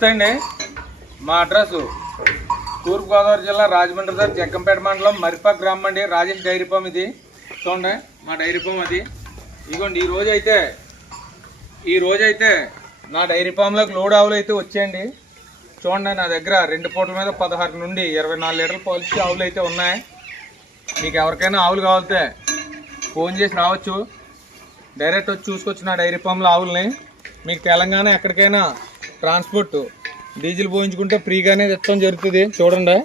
నమస్తే అండి మా అడ్రస్. తూర్పుగోదావరి జిల్లా రాజమండ్రి దగ్గర జగ్గంపేట మండలం మరిపాక్ గ్రామం అండి. రాజేష్ డైరీ ఫామ్ ఇది. చూడండి మా డైరీ ఫామ్ అది. ఇదిగోండి ఈ రోజు అయితే ఈ రోజు అయితే నా డైరీ ఫామ్లోకి లోడ్ ఆవులు అయితే వచ్చాయండి. చూడండి నా దగ్గర రెండు పూటల మీద పదహారు నుండి ఇరవై నాలుగు లీటర్ల పాలిసీ ఆవులు అయితే ఉన్నాయి. మీకు ఎవరికైనా ఆవులు కావాలితే ఫోన్ చేసి రావచ్చు. డైరెక్ట్ వచ్చి చూసుకొచ్చి నా డైరీ ఫామ్లో ఆవుల్ని. మీకు తెలంగాణ ఎక్కడికైనా ట్రాన్స్పోర్ట్. డీజిల్ పోయించుకుంటే ఫ్రీగానే తెచ్చడం జరుగుతుంది. చూడండి.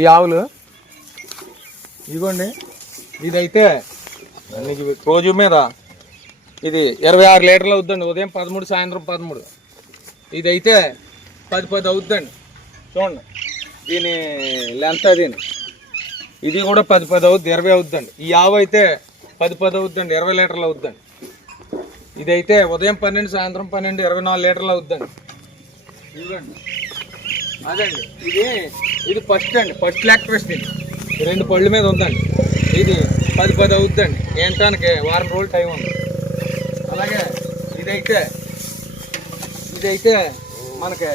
ఈ ఆవులు. ఇదిగోండి. ఇదైతే రోజు మీద ఇది ఇరవై ఆరు లీటర్లు అవుద్దండి. ఉదయం పదమూడు సాయంత్రం పదమూడు. ఇదైతే పది పది అవుద్దండి. చూడండి. దీని లెంత్ అది. ఇది కూడా పది పది అవుద్ది ఇరవై అవుద్దండి. ఈ ఆవు అయితే పది పది అవుద్దండి. ఇరవై లీటర్లు అవుద్దండి. ఇదైతే ఉదయం పన్నెండు సాయంత్రం పన్నెండు ఇరవై నాలుగు లీటర్లు అవుద్దండి. ఇదిగోండి. అదండి. ఇది ఇది ఫస్ట్ అండి. ఫస్ట్ లాక్టేషన్ ఇది. రెండు పళ్ళ మీద ఉందండి. ఇది పది పది అవుద్దండి. ఏంటానికి వారం రోజులు టైం ఉంది. అలాగే ఇదైతే ఇదైతే మనకి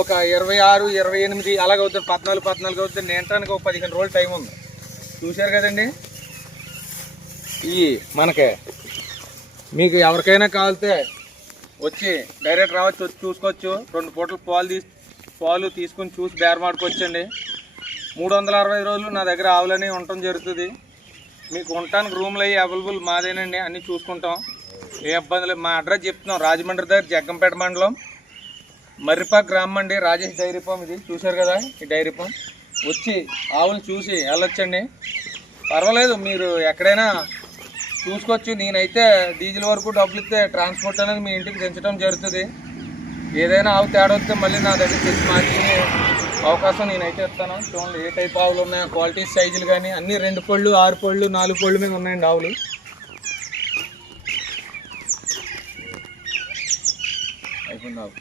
ఒక ఇరవై ఆరు ఇరవై ఎనిమిది అలాగ అవుతుంది పద్నాలుగు పద్నాలుగు అవుతుంది నేంటానికి ఒక పదిహేను రోజులు టైం ఉంది. చూశారు కదండి? ఈ మనకి మీకు ఎవరికైనా కావాలితే వచ్చి డైరెక్ట్ రావచ్చు వచ్చి చూసుకోవచ్చు. రెండు పూటలు పాలు తీసి పాలు తీసుకుని చూసి బేరమాడుకోవచ్చండి మూడు వందల అరవై రోజులు నా దగ్గర ఆవులని ఉండటం జరుగుతుంది. మీకు ఉండటానికి రూమ్లు అవి అవైలబుల్ మాదేనండి అన్నీ చూసుకుంటాం. ఏ ఇబ్బందులు మా అడ్రస్ చెప్తున్నాం రాజమండ్రి దగ్గర జగ్గంపేట మండలం. మర్రిపాక్ గ్రామం అండి రాజేష్ డైరీ ఫామ్ ఇది. చూశారు కదా ఈ డైరీ ఫామ్. వచ్చి ఆవులు చూసి వెళ్ళొచ్చండి. పర్వాలేదు మీరు ఎక్కడైనా చూసుకోవచ్చు. నేనైతే డీజిల్ వరకు డబ్బులు ఇస్తే ట్రాన్స్పోర్ట్ అనేది మీ ఇంటికి తెంచడం జరుగుతుంది. ఏదైనా ఆవు తేడా వస్తే మళ్ళీ నా దగ్గర తెచ్చి మార్చే అవకాశం నేనైతే ఇస్తాను. చూడండి ఏ టైప్ ఆవులు ఉన్నాయో క్వాలిటీ సైజులు కానీ అన్నీ రెండు పళ్ళు ఆరు పళ్ళు నాలుగు పళ్ళు మీద ఉన్నాయండి ఆవులు. అయిపోయింది ఆవు.